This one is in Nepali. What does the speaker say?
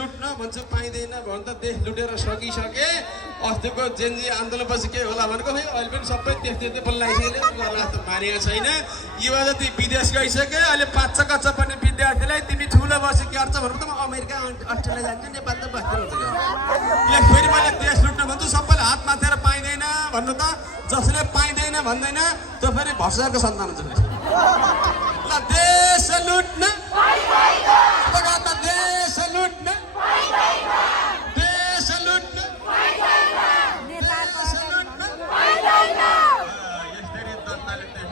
लुट्न भन्छु पाइँदैन भन् त देश लुटेर सकिसके अस्तिको जेनजी आन्दोलनपछि के होला भनेको खै अहिले पनि सबै देश देश बोलाइसक्यो मारिएको छैन युवा जति विदेश गइसक्यो अहिले पाच्चा कच्चा पनि विद्यार्थीलाई तिमी ठुलो बसी गर्छ भन्नु त म अमेरिका अस्ट्रेलिया जान्छु नेपाल त बस्दै यहाँ फेरि मैले देश लुट्न भन्छु सबैले हात माथेर पाइँदैन भन्नु त जसले पाइँदैन भन्दैन त्यो फेरि भ्रष्टाचारको सन्तान हुन्छ ल देश लुट्न देश लुट्न देश लुट्न यसरी जनताले